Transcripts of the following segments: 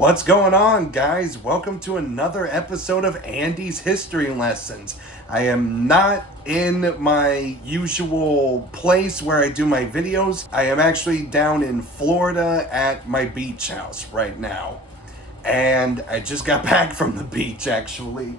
What's going on, guys? Welcome to another episode of Andy's History Lessons. I am not in my usual place where I do my videos. I am actually down in Florida at my beach house right now. And I just got back from the beach, actually.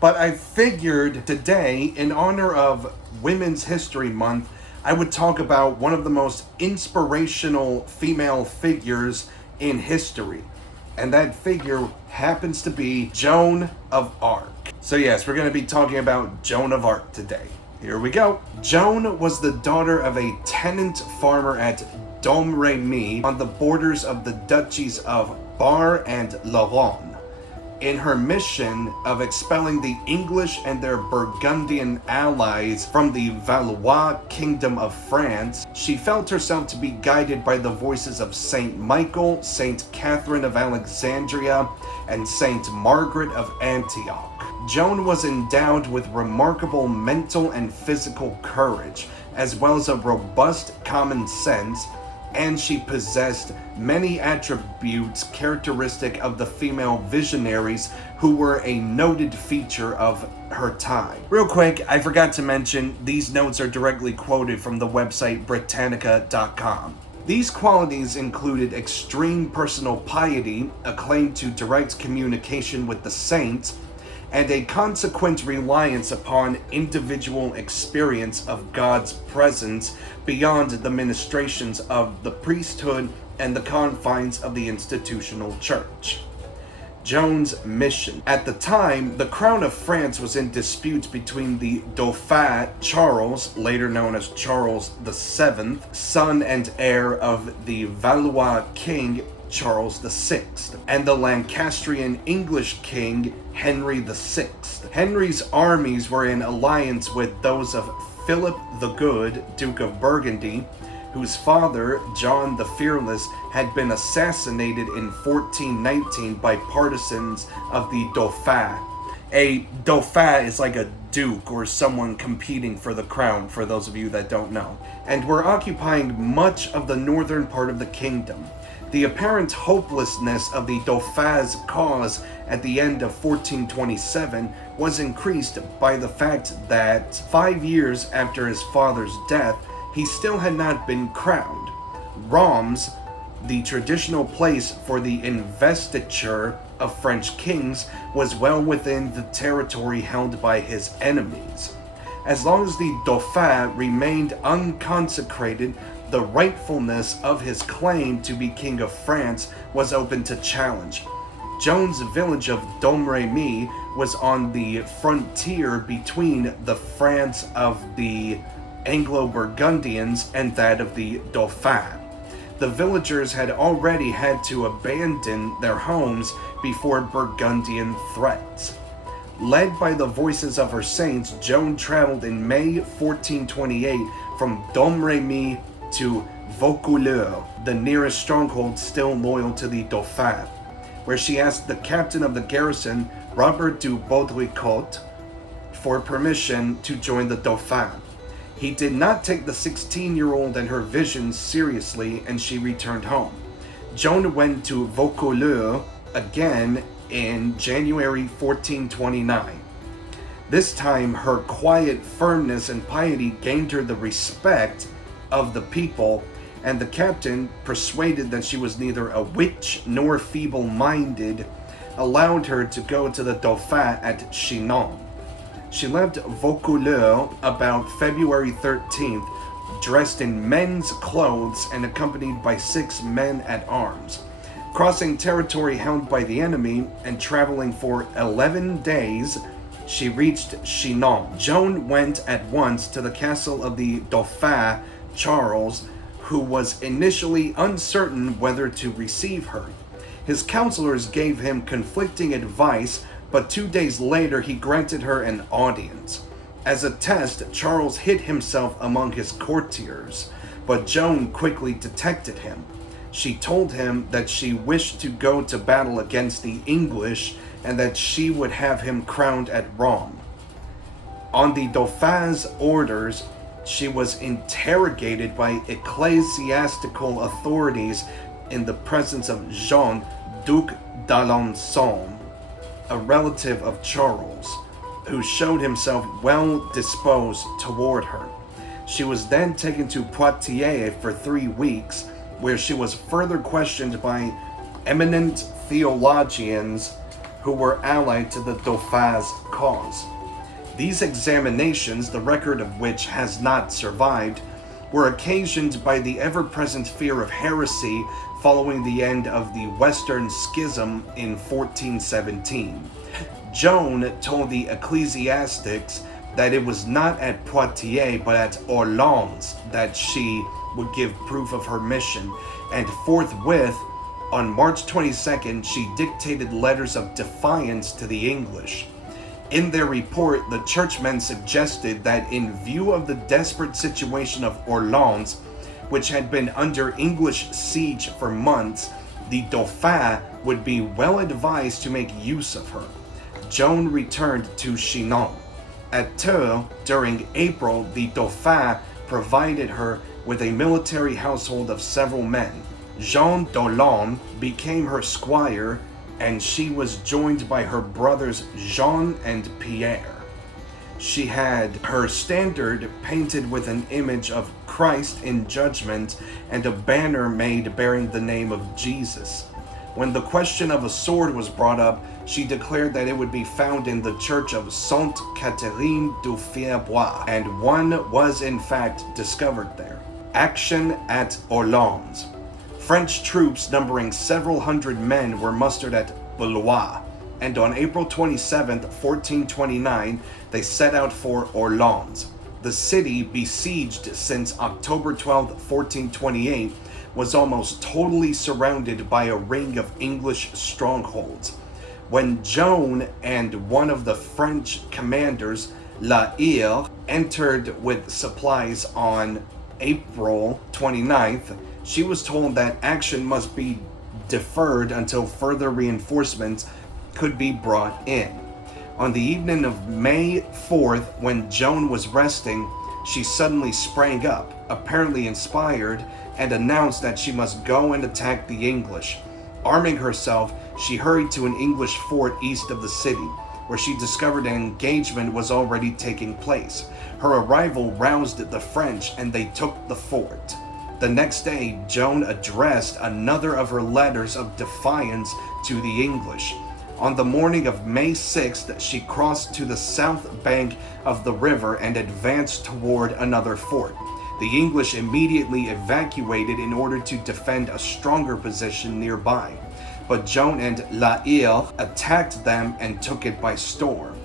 But I figured today, in honor of Women's History Month, I would talk about one of the most inspirational female figures in history. And that figure happens to be Joan of Arc. So yes, we're going to be talking about Joan of Arc today. Here we go. Joan was the daughter of a tenant farmer at Domremy on the borders of the duchies of Bar and Lorraine. In her mission of expelling the English and their Burgundian allies from the Valois Kingdom of France, she felt herself to be guided by the voices of Saint Michael, Saint Catherine of Alexandria, and Saint Margaret of Antioch. Joan was endowed with remarkable mental and physical courage, as well as a robust common sense, and she possessed many attributes characteristic of the female visionaries who were a noted feature of her time. Real quick, I forgot to mention, these notes are directly quoted from the website Britannica.com. These qualities included extreme personal piety, a claim to direct communication with the saints, and a consequent reliance upon individual experience of God's presence beyond the ministrations of the priesthood and the confines of the institutional church. Joan's mission. At the time, the crown of France was in dispute between the Dauphin Charles, later known as Charles VII, son and heir of the Valois king Charles VI, and the Lancastrian English king Henry VI. Henry's armies were in alliance with those of Philip the Good, Duke of Burgundy, whose father, John the Fearless, had been assassinated in 1419 by partisans of the Dauphin. A Dauphin is like a duke or someone competing for the crown, for those of you that don't know, and were occupying much of the northern part of the kingdom. The apparent hopelessness of the Dauphin's cause at the end of 1427 was increased by the fact that 5 years after his father's death, he still had not been crowned. Reims, the traditional place for the investiture of French kings, was well within the territory held by his enemies. As long as the Dauphin remained unconsecrated, the rightfulness of his claim to be King of France was open to challenge. Joan's village of Domremy was on the frontier between the France of the Anglo-Burgundians and that of the Dauphin. The villagers had already had to abandon their homes before Burgundian threats. Led by the voices of her saints, Joan traveled in May 1428 from Domremy to Vaucouleurs, the nearest stronghold still loyal to the Dauphin, where she asked the captain of the garrison, Robert du Baudricourt, for permission to join the Dauphin. He did not take the 16-year-old and her visions seriously, and she returned home. Joan went to Vaucouleurs again in January 1429. This time, her quiet firmness and piety gained her the respect of the people, and the captain, persuaded that she was neither a witch nor feeble-minded, allowed her to go to the Dauphin at Chinon. She left Vaucouleurs about February 13th, dressed in men's clothes and accompanied by 6 men at arms. Crossing territory held by the enemy and traveling for 11 days, she reached Chinon. Joan went at once to the castle of the Dauphin Charles, who was initially uncertain whether to receive her. His counselors gave him conflicting advice, but 2 days later he granted her an audience. As a test, Charles hid himself among his courtiers, but Joan quickly detected him. She told him that she wished to go to battle against the English and that she would have him crowned at Rome. On the Dauphin's orders, she was interrogated by ecclesiastical authorities in the presence of Jean, Duc d'Alençon, a relative of Charles, who showed himself well disposed toward her. She was then taken to Poitiers for 3 weeks, where she was further questioned by eminent theologians who were allied to the Dauphin's cause. These examinations, the record of which has not survived, were occasioned by the ever-present fear of heresy following the end of the Western Schism in 1417. Joan told the ecclesiastics that it was not at Poitiers but at Orleans that she would give proof of her mission, and forthwith, on March 22nd, she dictated letters of defiance to the English. In their report, the churchmen suggested that in view of the desperate situation of Orleans, which had been under English siege for months, the Dauphin would be well advised to make use of her. Joan returned to Chinon. At Tours, during April, the Dauphin provided her with a military household of several men. Jean d'Aulon became her squire, and she was joined by her brothers Jean and Pierre. She had her standard painted with an image of Christ in judgment and a banner made bearing the name of Jesus. When the question of a sword was brought up, she declared that it would be found in the church of Sainte Catherine du Fierbois, and one was in fact discovered there. Action at Orleans. French troops numbering several hundred men were mustered at Blois, and on April 27, 1429, they set out for Orleans. The city, besieged since October 12, 1428, was almost totally surrounded by a ring of English strongholds. When Joan and one of the French commanders, La Hire, entered with supplies on April 29th, she was told that action must be deferred until further reinforcements could be brought in. On the evening of May 4th, when Joan was resting, she suddenly sprang up, apparently inspired, and announced that she must go and attack the English. Arming herself, she hurried to an English fort east of the city, where she discovered an engagement was already taking place. Her arrival roused the French, and they took the fort. The next day, Joan addressed another of her letters of defiance to the English. On the morning of May 6th, she crossed to the south bank of the river and advanced toward another fort. The English immediately evacuated in order to defend a stronger position nearby, but Joan and La Hire attacked them and took it by storm.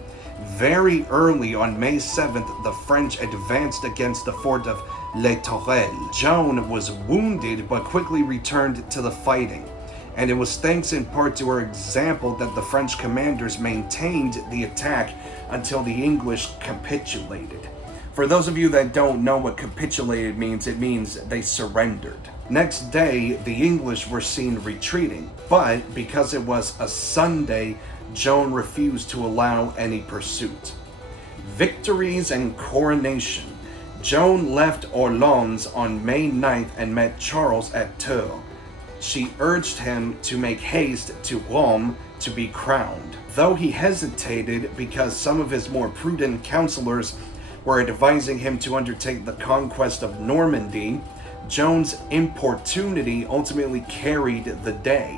Very early on May 7th, the French advanced against the fort of Les Tourelles. Joan was wounded but quickly returned to the fighting, and it was thanks in part to her example that the French commanders maintained the attack until the English capitulated. For those of you that don't know what capitulated means, it means they surrendered. Next day, the English were seen retreating, but because it was a Sunday, Joan refused to allow any pursuit. Victories and coronation. Joan left Orleans on May 9th and met Charles at Tours. She urged him to make haste to Rome to be crowned. Though he hesitated because some of his more prudent counselors were advising him to undertake the conquest of Normandy, Joan's importunity ultimately carried the day.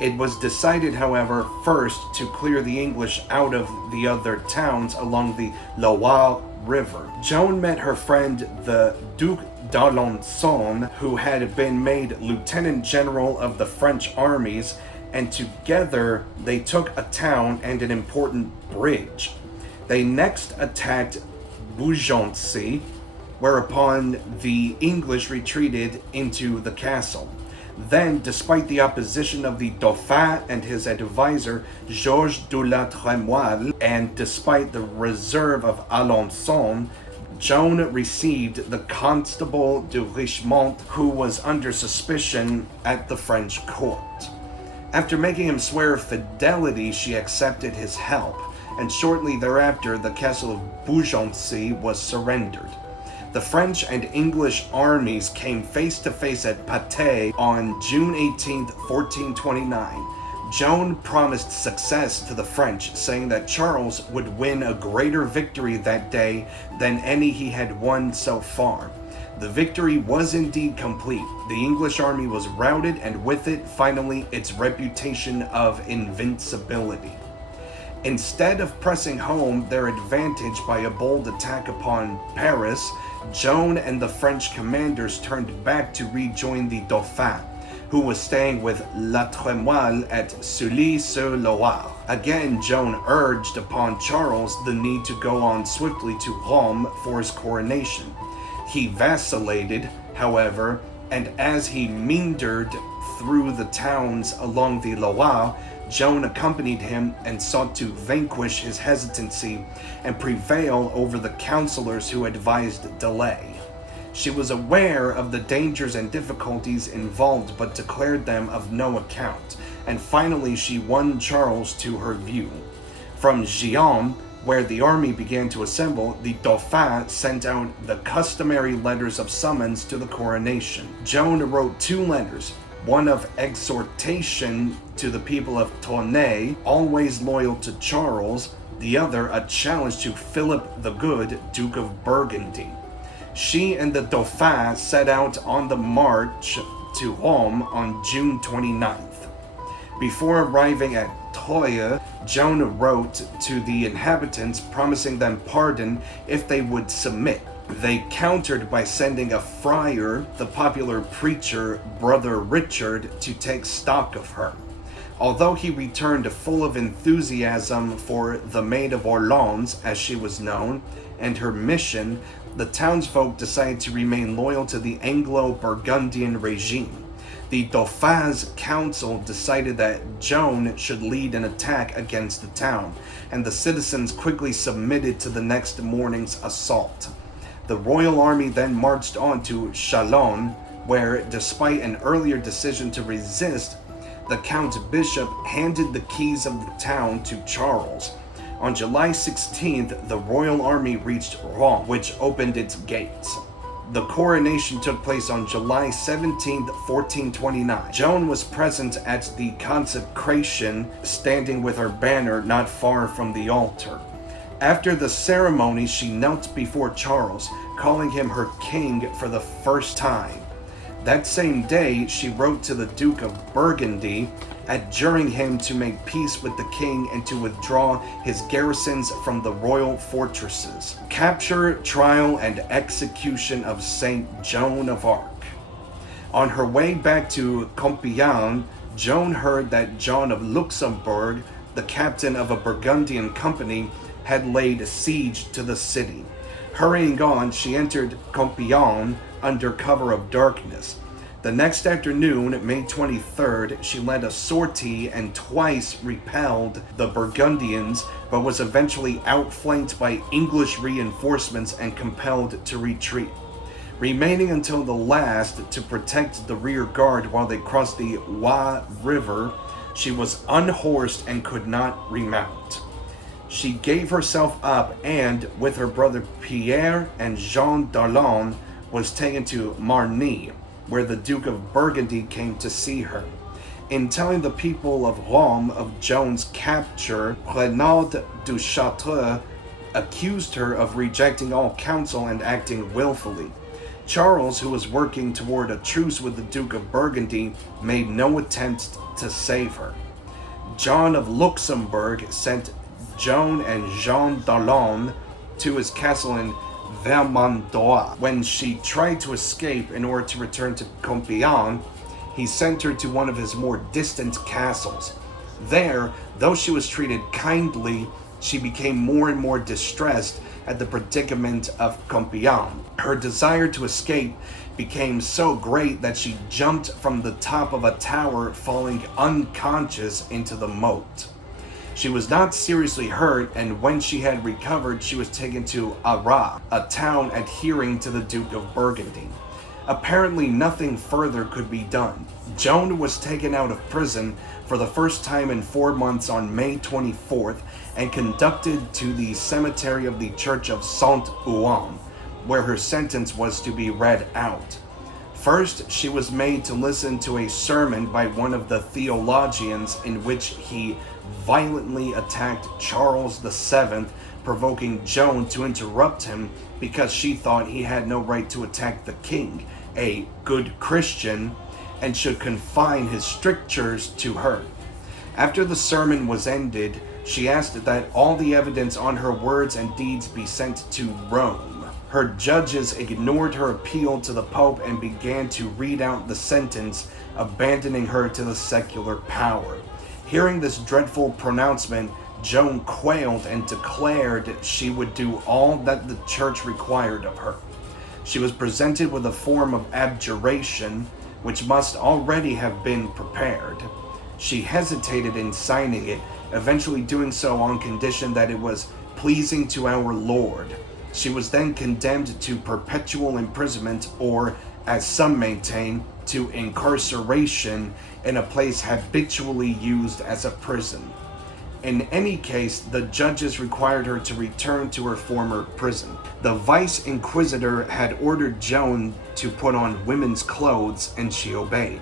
It was decided, however, first to clear the English out of the other towns along the Loire River. Joan met her friend, the Duc d'Alençon, who had been made lieutenant general of the French armies, and together they took a town and an important bridge. They next attacked Beaugency, whereupon the English retreated into the castle. Then, despite the opposition of the Dauphin and his advisor Georges de la Trémoille, and despite the reserve of Alençon, Joan received the Constable de Richemont, who was under suspicion at the French court. After making him swear fidelity, she accepted his help, and shortly thereafter the castle of Beaugency was surrendered. The French and English armies came face to face at Patay on June 18, 1429. Joan promised success to the French, saying that Charles would win a greater victory that day than any he had won so far. The victory was indeed complete. The English army was routed, and with it, finally, its reputation of invincibility. Instead of pressing home their advantage by a bold attack upon Paris, Joan and the French commanders turned back to rejoin the Dauphin, who was staying with La Trémoille at Sully-sur-Loire. Again, Joan urged upon Charles the need to go on swiftly to Rome for his coronation. He vacillated, however, and as he meandered through the towns along the Loire, Joan accompanied him and sought to vanquish his hesitancy and prevail over the counselors who advised delay. She was aware of the dangers and difficulties involved but declared them of no account, and finally she won Charles to her view. From Gien, where the army began to assemble, the Dauphin sent out the customary letters of summons to the coronation. Joan wrote 2 letters, one of exhortation to the people of Tournai, always loyal to Charles, the other a challenge to Philip the Good, Duke of Burgundy. She and the Dauphin set out on the march to Rome on June 29th. Before arriving at Troyes, Joan wrote to the inhabitants promising them pardon if they would submit. They countered by sending a friar, the popular preacher Brother Richard, to take stock of her. Although he returned full of enthusiasm for the Maid of Orleans, as she was known, and her mission, the townsfolk decided to remain loyal to the Anglo-Burgundian regime. The Dauphin's council decided that Joan should lead an attack against the town, and the citizens quickly submitted to the next morning's assault. The royal army then marched on to Chalon, where, despite an earlier decision to resist, the Count Bishop handed the keys of the town to Charles. On July 16th, the royal army reached Rouen, which opened its gates. The coronation took place on July 17, 1429. Joan was present at the consecration, standing with her banner not far from the altar. After the ceremony, she knelt before Charles, calling him her king for the first time. That same day, she wrote to the Duke of Burgundy, adjuring him to make peace with the king and to withdraw his garrisons from the royal fortresses. Capture, trial, and execution of Saint Joan of Arc. On her way back to Compiègne, Joan heard that John of Luxembourg, the captain of a Burgundian company, had laid siege to the city. Hurrying on, she entered Compiègne under cover of darkness. The next afternoon, May 23rd, she led a sortie and twice repelled the Burgundians, but was eventually outflanked by English reinforcements and compelled to retreat. Remaining until the last to protect the rear guard while they crossed the Oise River, she was unhorsed and could not remount. She gave herself up and, with her brother Pierre and Jean d'Arlon, was taken to Marny, where the Duke of Burgundy came to see her. In telling the people of Rome of Joan's capture, Renaud du Chartreux accused her of rejecting all counsel and acting willfully. Charles, who was working toward a truce with the Duke of Burgundy, made no attempt to save her. John of Luxembourg sent Joan and Jean d'Arlon to his castle in Vermandois. When she tried to escape in order to return to Compiègne, he sent her to one of his more distant castles. There, though she was treated kindly, she became more and more distressed at the predicament of Compiègne. Her desire to escape became so great that she jumped from the top of a tower, falling unconscious into the moat. She was not seriously hurt, and when she had recovered, she was taken to Arras, a town adhering to the Duke of Burgundy. Apparently, nothing further could be done. Joan was taken out of prison for the first time in 4 months on May 24th and conducted to the cemetery of the Church of Saint-Ouen, where her sentence was to be read out. First, she was made to listen to a sermon by one of the theologians in which he violently attacked Charles VII, provoking Joan to interrupt him because she thought he had no right to attack the king, a good Christian, and should confine his strictures to her. After the sermon was ended, she asked that all the evidence on her words and deeds be sent to Rome. Her judges ignored her appeal to the Pope and began to read out the sentence, abandoning her to the secular power. Hearing this dreadful pronouncement, Joan quailed and declared she would do all that the church required of her. She was presented with a form of abjuration, which must already have been prepared. She hesitated in signing it, eventually doing so on condition that it was pleasing to our Lord. She was then condemned to perpetual imprisonment, or, as some maintain, to incarceration in a place habitually used as a prison. In any case, the judges required her to return to her former prison. The vice inquisitor had ordered Joan to put on women's clothes, and she obeyed.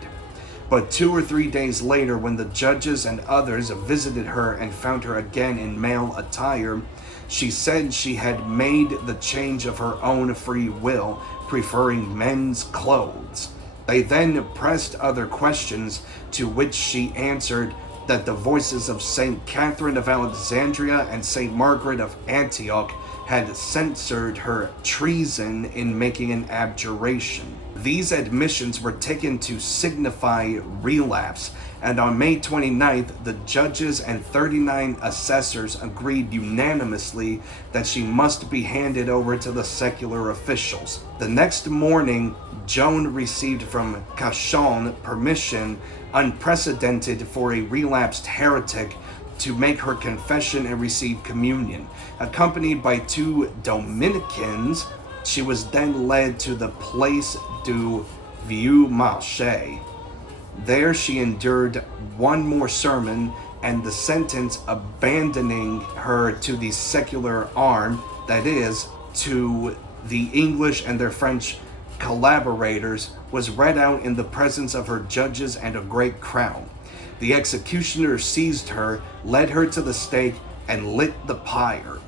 But 2 or 3 days later, when the judges and others visited her and found her again in male attire, she said she had made the change of her own free will, preferring men's clothes. They then pressed other questions, to which she answered that the voices of St. Catherine of Alexandria and St. Margaret of Antioch had censured her treason in making an abjuration. These admissions were taken to signify relapse, and on May 29th, the judges and 39 assessors agreed unanimously that she must be handed over to the secular officials. The next morning, Joan received from Cachan permission, unprecedented for a relapsed heretic, to make her confession and receive communion. Accompanied by 2 Dominicans, she was then led to the Place du Vieux Marché. There she endured one more sermon and the sentence abandoning her to the secular arm, that is, to the English and their French collaborators, was read out in the presence of her judges and a great crowd. The executioner seized her, led her to the stake, and lit the pyre,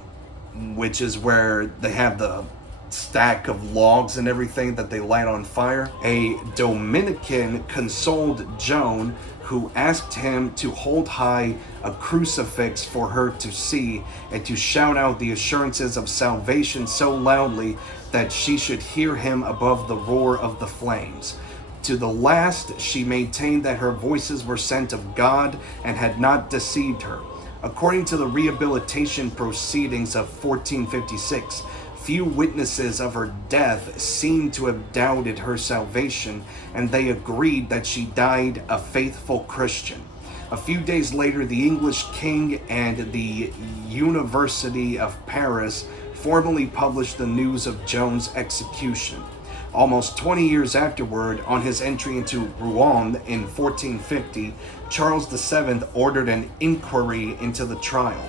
which is where they have the stack of logs and everything that they light on fire. A Dominican consoled Joan, who asked him to hold high a crucifix for her to see and to shout out the assurances of salvation so loudly that she should hear him above the roar of the flames. To the last, she maintained that her voices were sent of God and had not deceived her. According to the rehabilitation proceedings of 1456, few witnesses of her death seemed to have doubted her salvation, and they agreed that she died a faithful Christian. A few days later, the English king and the University of Paris formally published the news of Joan's execution. Almost 20 years afterward, on his entry into Rouen in 1450, Charles VII ordered an inquiry into the trial.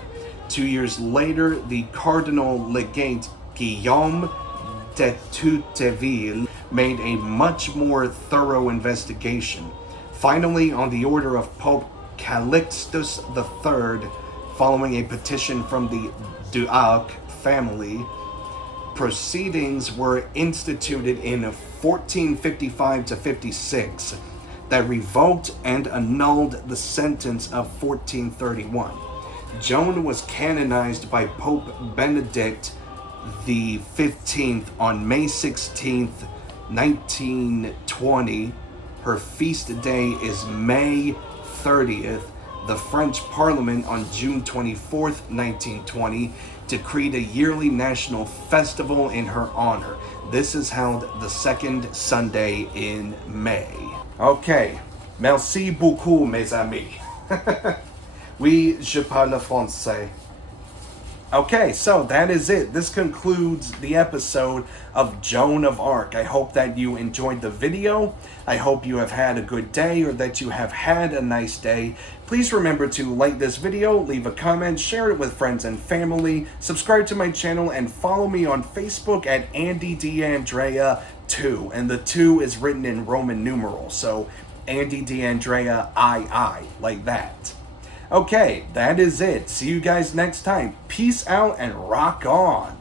2 years later, the Cardinal Legate Guillaume de Touteville made a much more thorough investigation. Finally, on the order of Pope Calixtus III, following a petition from the Duac family, proceedings were instituted in 1455 to 56 that revoked and annulled the sentence of 1431. Joan was canonized by Pope Benedict the 15th on May 16th, 1920. Her feast day is May 30th. The French Parliament on June 24th, 1920, decreed a yearly national festival in her honor. This is held the second Sunday in May. Okay, merci beaucoup, mes amis. Oui, je parle français. Okay, so that is it. This concludes the episode of Joan of Arc. I hope that you enjoyed the video. I hope you have had a good day, or that you have had a nice day. Please remember to like this video, leave a comment, share it with friends and family, subscribe to my channel, and follow me on Facebook at AndyDeandrea2. And the 2 is written in Roman numerals, so Andy DeAndrea II, like that. Okay, that is it. See you guys next time. Peace out and rock on.